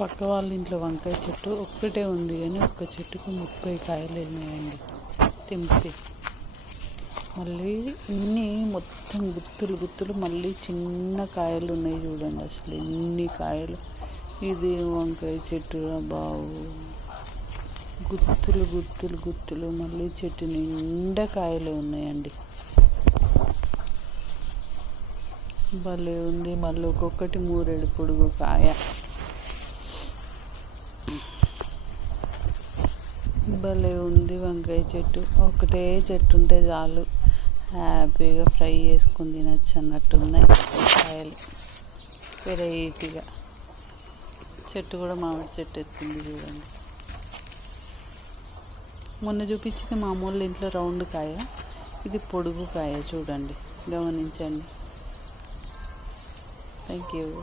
పక్క వాళ్ళ ఇంట్లో వంకాయ చెట్టు ఒక్కటే ఉంది కానీ ఒక్క చెట్టుకు ముప్పై కాయలు వెళ్ళినాయండి. తెంపితే. మళ్ళీ ఇన్ని మొత్తం గుత్తులు గుత్తులు మళ్ళీ చిన్న కాయలు ఉన్నాయి చూడండి అసలు ఎన్ని కాయలు. ఇది వంకాయ చెట్టు బావు గుత్తులు గుత్తులు గుత్తులు మళ్ళీ చెట్టు నిండా కాయలు ఉన్నాయండి. భలే ఉంది. మళ్ళీ ఒక్కొక్కటి మూరేడు పొడుగు కాయ. భలే ఉంది వంకాయ చెట్టు. ఒకటే చెట్టు ఉంటే చాలు. హ్యాపీగా ఫ్రై చేసుకుని తినచ్చు అన్నట్టు ఉన్నాయి కాయలు వెరైటీగా. చెట్టు కూడా మామిడి చెట్టు ఎత్తుంది చూడండి. మొన్న చూపించింది మామూలు ఇంట్లో రౌండ్ కాయ. ఇది పొడుగు కాయ చూడండి. గమనించండి. Thank you